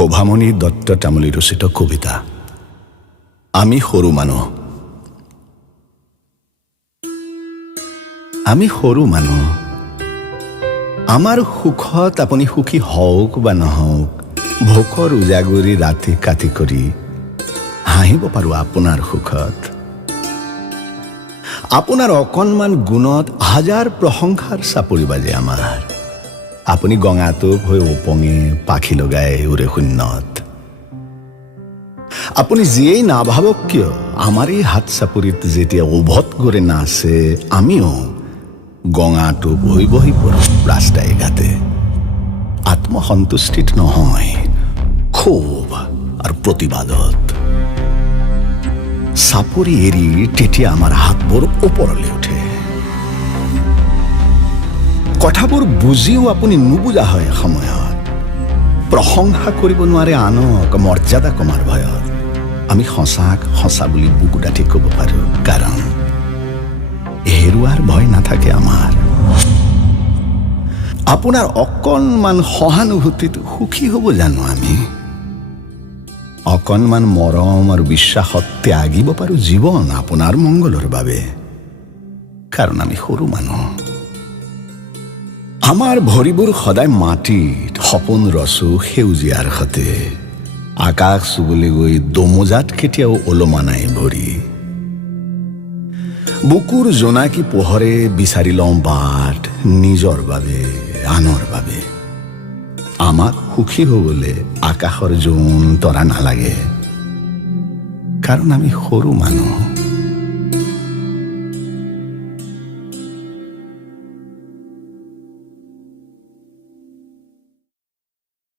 শোভামণি দত্ত তামুলী ৰচিত কবিতা আমি সৰু মানুহ। আমি সৰু মানুহ, আমাৰ সুখত আপুনি সুখী হওক বা নহওক, ভোকৰ উজাগৰি ৰাতি কাটি কৰি হাঁহিব পাৰোঁ আপোনাৰ সুখত। আপোনাৰ অকণমান গুণত হাজাৰ প্ৰশংসাৰ চাপৰি বাজে আমাৰ। আপুনি গঙাটোপ হৈ ওপঙি পাখি লগাই উৰে শূন্যত। আপুনি যিয়েই নাভাবক কিয়, আমাৰ এই হাত চাপৰিত যেতিয়া উভত কৰি নাচে, আমিও গঙাটোপ হৈ বহি পৰোঁ ৰাস্তাই ঘাটে। আত্মসন্তুষ্টিত নহয়, ক্ষোভ আৰু প্ৰতিবাদত। চাপৰি এৰি তেতিয়া আমাৰ হাতবোৰ ওপৰলৈ উঠে। কথাবোৰ বুজিও আপুনি নুবুজা হয় সময়ত। প্ৰশংসা কৰিব নোৱাৰে আনক মৰ্যাদা কমাৰ ভয়ত। আমি সঁচাক সঁচা বুলি বুকু ডাঠি ক'ব পাৰোঁ, কাৰণ হেৰুৱাৰ ভয় নাথাকে আমাৰ। আপোনাৰ অকণমান সহানুভূতিত সুখী হ'ব জানো আমি? অকণমান মৰম আৰু বিশ্বাসত ত্যাগিব পাৰোঁ জীৱন আপোনাৰ মংগলৰ বাবে, কাৰণ আমি সৰু মানুহ। আমাৰ ভৰিবোৰ সদায় মাটিত, সপোন ৰচো সেউজীয়াৰ সতে। আকাশ চুবলৈ গৈ দমোজাত কেতিয়াও ওলমা নাই ভৰি। বুকুৰ জোনাকী পোহৰে বিচাৰি লওঁ বাট, নিজৰ বাবে আনৰ বাবে। আমাক সুখী হ'বলৈ আকাশৰ জোন তৰা নালাগে, কাৰণ আমি সৰু মানুহ।